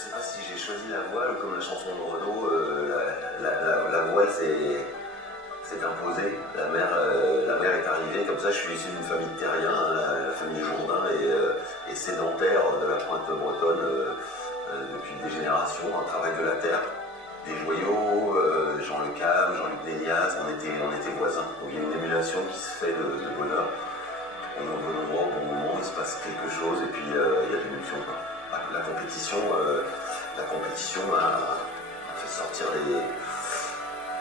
je sais pas si j'ai choisi la voile ou comme la chanson de Renaud, la voile s'est imposée, la mer est arrivée, comme ça je suis issu d'une famille de terriens, hein, la famille Jourdain et sédentaire de la pointe bretonne depuis des générations, un travail de la terre, des joyaux, Jean Le Cam, Jean-Luc Délias, on était voisins, donc il y a une émulation qui se fait de bonheur. On est au bon endroit, au bon moment, il se passe quelque chose et puis il y a de l'émulsion. La compétition a fait sortir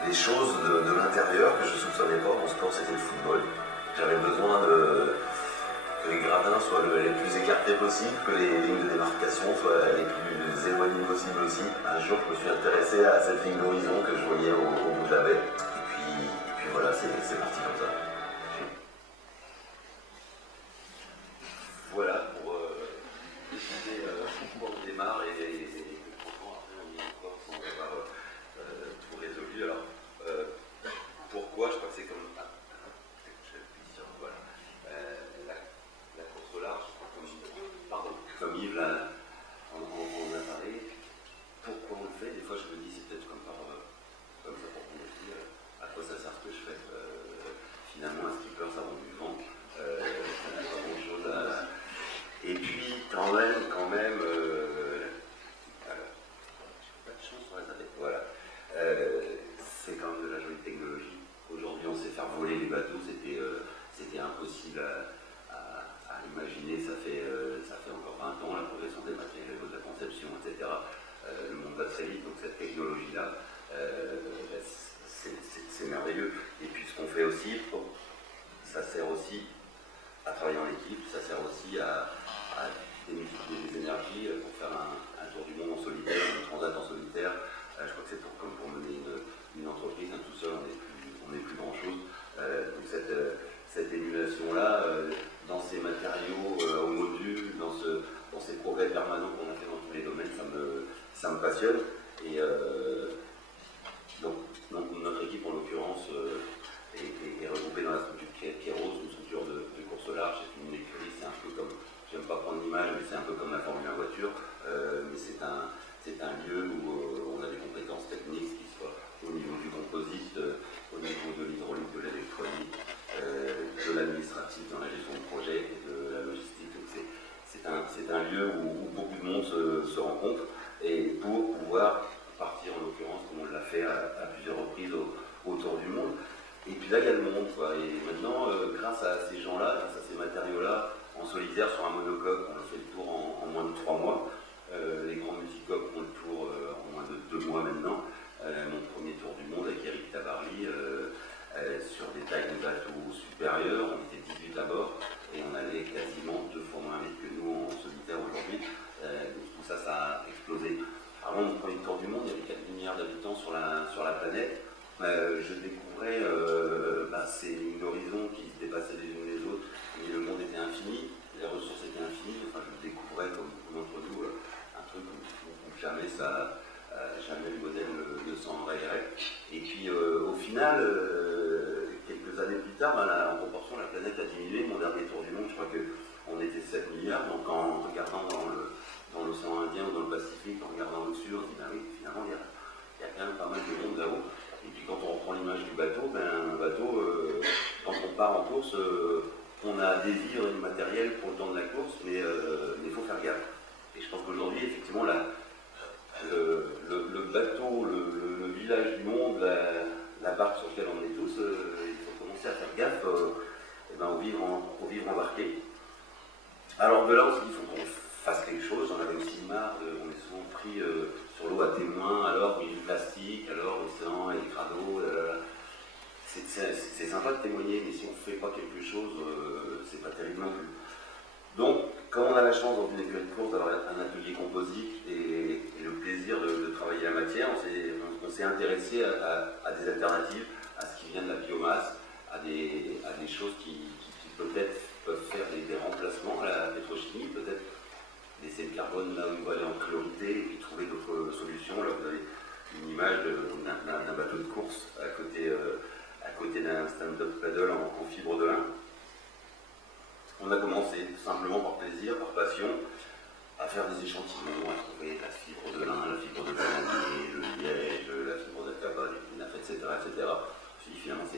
les choses de l'intérieur que je ne soupçonnais pas. Mon sport c'était le football. J'avais besoin que les gradins soient les plus écartés possibles, que les lignes de démarcation soient les plus éloignées possibles aussi. Un jour je me suis intéressé à cette ligne d'horizon que je voyais au bout de la baie. Et puis voilà, c'est parti comme ça. Voilà pour décider pourquoi on démarre et pourquoi après on y est encore sans avoir tout résolu. Alors pourquoi, je crois que c'est comme voilà. La course au large, comme Yves l'a en a parlé, pourquoi on le fait? Des fois je me dis c'est peut-être comme ça pour qu'on me dit à quoi ça sert ce que je fais. Finalement un skipper ça rend du vent, ça n'a pas grand chose à. Et puis quand même pas de chance sur la tête, voilà. C'est quand même de la jolie technologie. Aujourd'hui on sait faire voler les bateaux, c'était impossible à imaginer, ça fait encore 20 ans, la progression des matériaux, de la conception, etc. Le monde va très vite, donc cette technologie-là, c'est merveilleux. Et puis ce qu'on fait aussi, ça sert aussi à travailler en équipe, ça sert aussi à démultiplier les énergies pour faire un tour du monde en solitaire, un transat en solitaire. Je crois que c'est comme pour mener une entreprise, hein, tout seul on n'est plus grand chose. Donc cette émulation-là, dans ces matériaux au module, dans ces progrès permanents qu'on a fait dans tous les domaines, ça me passionne. Et donc notre équipe en l'occurrence est regroupée dans la structure Kéros, une structure de course au large, c'est une écurie, c'est un peu comme, j'aime pas prendre l'image, mais c'est un peu comme la Formule 1 voiture, mais c'est un lieu où on a des compétences techniques, qui soient au niveau du composite, au niveau de l'hydraulique, de l'électronique, de l'administratif dans la gestion de projet et de la logistique. Donc c'est un lieu où beaucoup de monde se rencontre, et pour pouvoir partir en l'occurrence, comme on l'a fait à plusieurs reprises autour du monde. Et puis là, il y a le monde, quoi. Et maintenant, grâce à ces gens-là, grâce à ces matériaux-là, en solitaire sur un monocoque, on a fait le tour en moins de 3 mois. Les grands multicoques ont le tour en moins de 2 mois maintenant. Mon premier tour du monde avec Eric Tabarly, sur des tailles de bateaux supérieures, on était 18 à bord, et on allait quasiment 2 fois moins vite que nous en solitaire aujourd'hui. Donc tout ça, ça a explosé. Avant mon premier tour du monde, il y avait 4 milliards d'habitants sur la planète. Je découvrais ces lignes d'horizon qui se dépassaient les unes les autres, mais le monde était infini, les ressources étaient infinies. Enfin, je découvrais, comme beaucoup d'entre nous, un truc où jamais le modèle ne s'en rayerait. Et puis au final, quelques années plus tard, en proportion, la planète a diminué. Mon dernier tour du monde, je crois qu'on était 7 milliards, donc en regardant dans l'océan Indien ou dans le Pacifique, en regardant au-dessus, on se dit, oui, finalement, il y a quand même pas mal de monde là-haut. Et puis quand on reprend l'image du bateau, un bateau, quand on part en course, on a des vivres et du matériel pour le temps de la course, mais il faut faire gaffe. Et je pense qu'aujourd'hui, effectivement, le bateau, le village du monde, la barque sur laquelle on est tous, il faut commencer à faire gaffe au vivre embarqué. Alors de là, on s'est dit, il faut qu'on fasse quelque chose. On avait aussi marre, on est souvent pris sur l'eau à témoin, alors il y a du plastique, alors l'océan et les crados. C'est sympa de témoigner, mais si on ne fait pas quelque chose, c'est pas terrible non plus. Donc, quand on a la chance dans une école de course d'avoir un atelier composite et le plaisir de travailler la matière, on s'est intéressé à des alternatives, à ce qui vient de la biomasse, à des choses qui peut-être peuvent faire des remplacements à la pétrochimie, peut-être laisser le carbone là où il va aller en priorité et puis trouver d'autres solutions. Là, vous avez une image d'un bateau de course à côté d'un stand-up paddle en fibre de lin. On a commencé simplement par plaisir, par passion, à faire des échantillons, à trouver la fibre de lin, la fibre de bananier, le liège, la fibre d'acaba, etc., etc. Je me suis dit, finalement,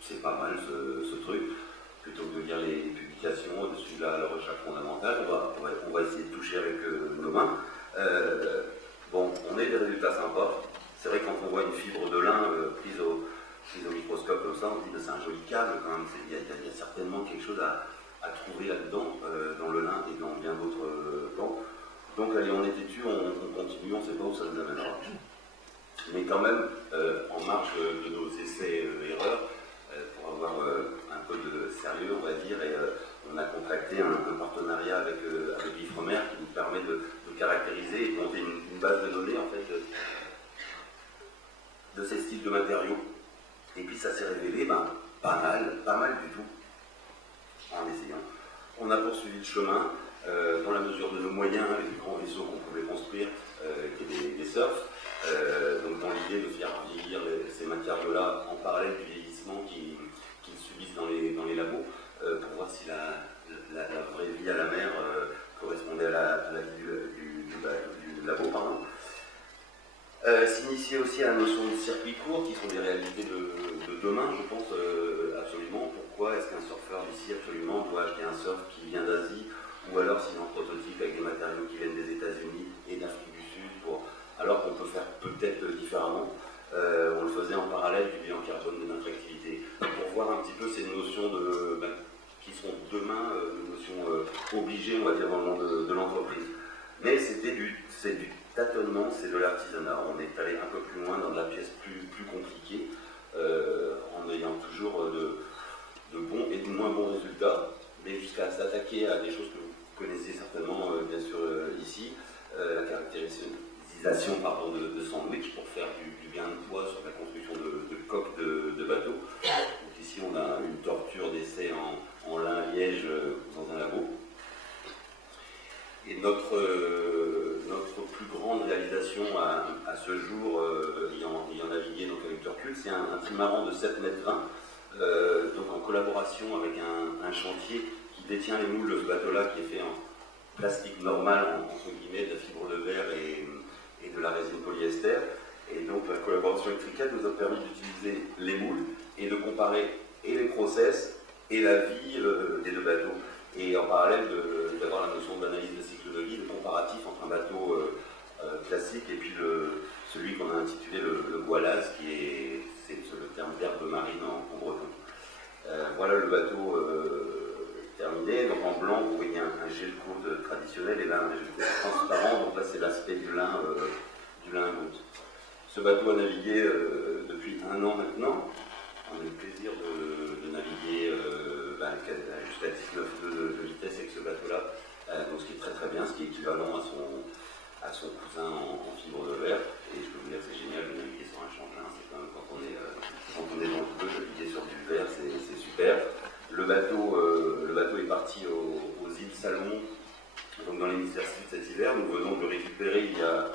c'est pas mal ce truc. Plutôt que de lire les publications au-dessus de la recherche fondamentale, on va essayer de toucher avec nos mains. Bon, on a des résultats sympas. C'est vrai que quand on voit une fibre de lin prise au microscope comme ça, on se dit que c'est un joli câble quand même. Il y a certainement quelque chose à trouver là-dedans, dans le lin et dans bien d'autres plans. Donc allez, on est têtu, on continue, on ne sait pas où ça nous amènera. Mais quand même, en marge de nos essais-erreurs, pour avoir un peu de sérieux, on va dire, et on a contracté un partenariat avec l'IFREMER qui nous permet de caractériser et de monter une base de données en fait, de ces styles de matériaux. Et puis ça s'est révélé pas mal du tout, en essayant. On a poursuivi le chemin, dans la mesure de nos moyens, avec les grands vaisseaux qu'on pouvait construire, qui étaient des surfs, donc dans l'idée de faire vieillir ces matériaux-là en parallèle du vieillissement qu'ils subissent dans les labos, pour voir si la vraie vie à la mer correspondait à la vie du labo. Pardon. S'initier aussi à la notion de circuits courts, qui sont des réalités de demain, je pense, absolument. Pourquoi est-ce qu'un surfeur d'ici absolument doit acheter un surf qui vient d'Asie, ou alors s'il en prototype avec des matériaux qui viennent des États-Unis et d'Afrique du Sud, alors qu'on peut faire peut-être différemment. On le faisait en parallèle du bilan carbone de notre activité, pour voir un petit peu ces notions qui seront demain des notions obligées, on va dire, dans le monde de l'entreprise. Mais c'est du tâtonnement, c'est de l'artisanat. On est allé un peu plus loin dans de la pièce plus compliquée, en ayant toujours de bons et de moins bons résultats, mais jusqu'à s'attaquer à des choses que vous connaissez certainement, bien sûr, ici, la caractérisation de sandwich pour faire du gain de poids sur la construction de coques de bateaux. Donc ici, on a une torture d'essai en lin liège dans un labo. Et notre plus grande réalisation à ce jour, ayant navigué donc avec Turcule, c'est un trimaran de 7,20 m, donc en collaboration avec un chantier qui détient les moules de ce bateau-là, qui est fait en plastique normal, entre guillemets, de la fibre de verre et de la résine polyester. Et donc la collaboration avec Tricat nous a permis d'utiliser les moules et de comparer et les process et la vie des deux bateaux. Et en parallèle d'avoir la notion d'analyse de cycle de vie, de comparatif entre un bateau classique et puis celui qu'on a intitulé le Goualaz, c'est le terme d'herbe marine en breton. Voilà le bateau terminé. Donc en blanc, vous voyez un gel coude traditionnel et là un gel coude transparent. Donc là, c'est l'aspect du lin goutte. Ce bateau a navigué depuis 1 an maintenant. On a eu le plaisir de naviguer jusqu'à 19 nœuds de vitesse avec ce bateau-là, donc ce qui est très très bien, ce qui est équivalent à son cousin en fibre de verre. Et je peux vous dire que c'est génial de naviguer sur un changelin. C'est quand même quand on est dans le bleu, naviguer sur du verre, c'est super. Le bateau est parti aux îles Salomon, donc dans l'hémisphère sud cet hiver. Nous venons de le récupérer il y a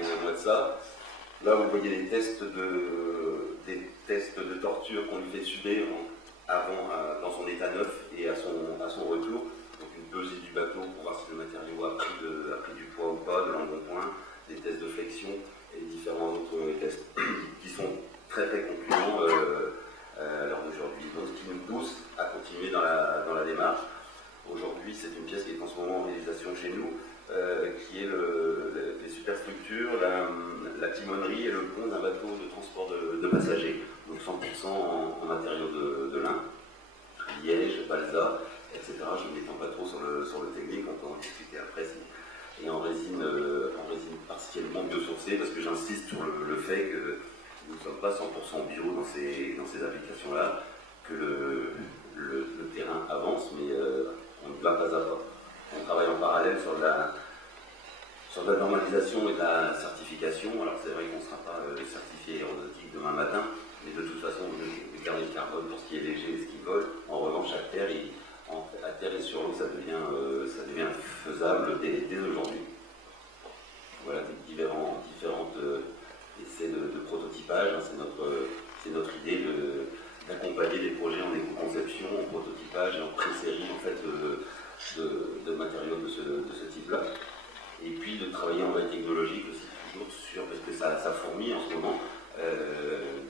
un mois de ça. Là, vous voyez des tests de torture qu'on lui fait subir avant, dans son état neuf et à son retour. Donc une pesée du bateau pour voir si le matériau a pris du poids ou pas, de l'embonpoint, des tests de flexion et différents autres tests qui sont très très concluants à l'heure d'aujourd'hui. Donc ce qui nous pousse à continuer dans la démarche. Aujourd'hui, c'est une pièce qui est en ce moment en réalisation chez nous, qui est les superstructures, la timonerie et le pont d'un bateau de transport de passagers. Donc 100% en matériaux de lin, liège, balsa, etc. Je ne m'étends pas trop sur le technique, on peut en discuter après. Et en résine partiellement biosourcée, parce que j'insiste sur le fait que nous ne sommes pas 100% bio dans ces applications-là, que le terrain avance, mais on y va pas à pas. On travaille en parallèle sur la normalisation et de la certification. Alors c'est vrai qu'on ne sera pas certifié aéronautique demain matin, mais de toute façon, le carnet de carbone pour ce qui est léger et ce qui vole, en revanche, à terre et sur l'eau, ça devient faisable dès aujourd'hui. Voilà différents essais de prototypage. C'est notre idée d'accompagner des projets en éco-conception, en prototypage et en pré-série en fait, de matériaux de ce type-là. travailler en veille technologique aussi, toujours sur, parce que ça fourmille en ce moment,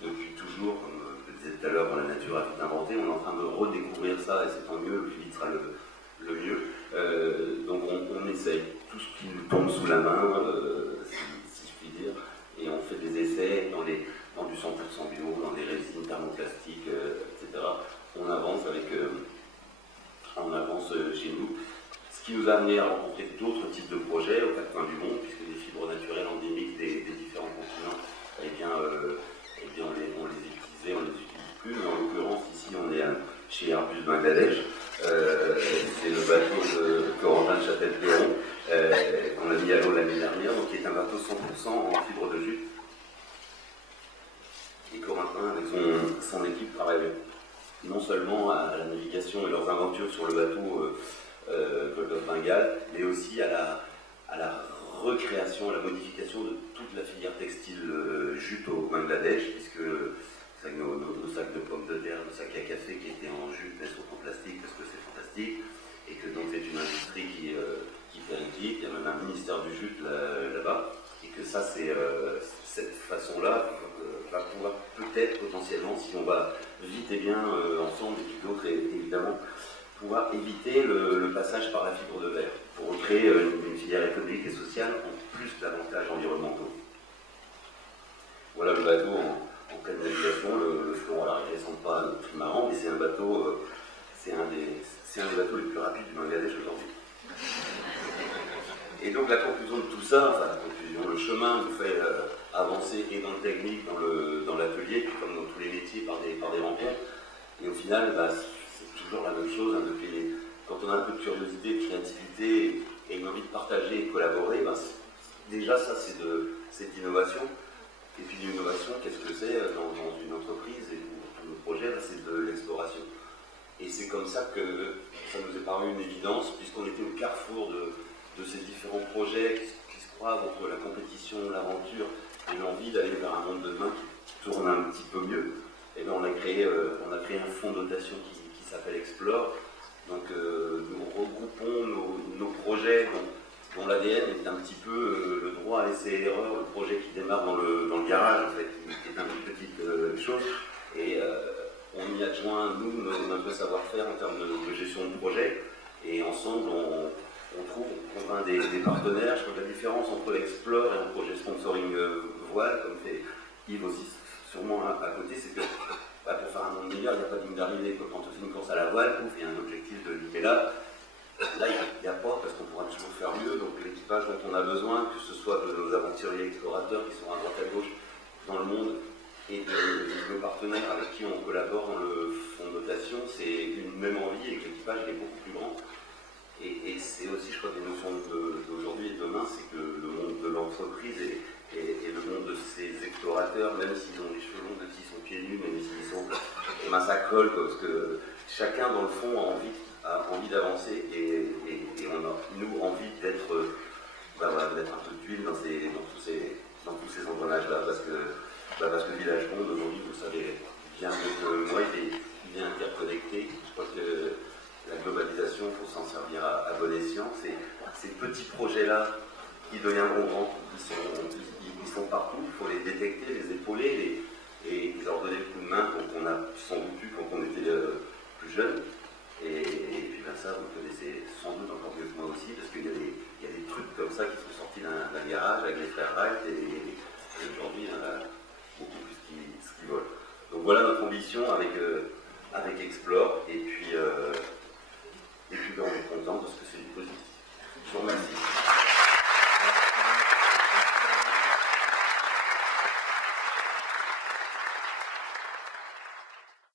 depuis toujours, comme je le disais tout à l'heure, dans la nature a tout inventé, on est en train de redécouvrir ça, et c'est tant mieux, le plus vite sera le mieux. Donc on essaye tout ce qui nous tombe sous la main, si je puis dire, et on fait des essais dans du 100% bio, dans des résines thermoplastiques, etc. On avance chez nous. Ce qui nous a amené à rencontrer d'autres types de projets aux quatre coins du monde, puisque les fibres naturelles endémiques des différents continents, eh bien, on les utilisait, on les utilise plus, mais en l'occurrence ici on est chez Airbus Bangladesh, c'est le bateau de Corentin de Châtel-Perron qu'on a mis à l'eau l'année dernière, donc qui est un bateau 100% en fibre de jute. Et Corentin, avec son équipe, travaille non seulement à la navigation et leurs aventures sur le bateau Golfe Bengale, mais aussi à la recréation, à la modification de toute la filière textile jute au Bangladesh, puisque nos sacs de pommes de terre, nos sacs à café qui étaient en jute sont en plastique parce que c'est fantastique, et que donc c'est une industrie qui périclite. Il y a même un ministère du jute là-bas, et que ça, cette façon-là va pouvoir peut-être potentiellement, si on va vite et bien ensemble, et puis d'autres évidemment, pouvoir éviter le passage par la fibre de verre pour recréer une filière économique et sociale en plus d'avantages environnementaux. Voilà le bateau en pleine navigation, le flot à l'arrière ne semble pas trimaran, mais c'est un bateau, c'est un des bateaux les plus rapides du Bangladesh aujourd'hui. Et donc la conclusion de tout ça, enfin la conclusion, le chemin nous fait avancer et dans le technique, dans l'atelier, puis comme dans tous les métiers, par des rencontres. Et au final, c'est toujours la même chose, hein, quand on a un peu de curiosité, de créativité et une envie de partager et de collaborer, déjà ça c'est de l'innovation. Et puis l'innovation, qu'est-ce que c'est dans une entreprise et pour tous nos projets, c'est de l'exploration. Et c'est comme ça que ça nous est paru une évidence, puisqu'on était au carrefour de ces différents projets qui se croisent entre la compétition, l'aventure et l'envie d'aller vers un monde de demain qui tourne un petit peu mieux. Et bien on a créé un fonds de dotation qui s'appelle Explore. Donc nous regroupons nos projets dont l'ADN est un petit peu le droit à l'essai et l'erreur, le projet qui démarre dans le garage en fait, qui est une petite chose. Et on y adjoint, nous, notre savoir-faire en termes de gestion de projet. Et ensemble, on convainc des partenaires. Je crois que la différence entre Explore et un projet sponsoring voile, comme fait Yves aussi sûrement à côté, c'est que pour faire un monde meilleur, il n'y a pas de ligne d'arrivée. Quand on fait une course à la voile, il y a un objectif de limiter là. Là, il n'y a pas, parce qu'on pourra toujours faire mieux. Donc l'équipage dont on a besoin, que ce soit de nos aventuriers explorateurs qui sont à droite à gauche dans le monde, et de nos partenaires avec qui on collabore dans le fonds de dotation, c'est une même envie et que l'équipage est beaucoup plus grand. Et c'est aussi, je crois, des notions d'aujourd'hui et de demain, c'est que le monde de l'entreprise et le monde de ces explorateurs, même s'ils ont les cheveux longs, même s'ils sont pieds nus, même s'ils sont... Et ben ça colle, quoi, parce que chacun, dans le fond, a envie d'avancer et on a, nous, envie d'être un peu d'huile dans tous ces engrenages-là, parce que le village monde, aujourd'hui, vous le savez bien mieux que moi, il est interconnecté. Je crois que la globalisation, il faut s'en servir à bon escient. Ces petits projets-là qui deviendront grands, ils sont partout, il faut les détecter, les épauler et leur donner le coup de main qu'on a sans doute eu quand on était plus jeune. Et puis ça, vous le connaissez sans doute encore mieux que moi aussi, parce qu'il y a des trucs comme ça qui sont sortis d'un garage avec les frères Wright, et aujourd'hui, il y en a beaucoup plus qui volent. Donc voilà notre ambition avec Explore, et puis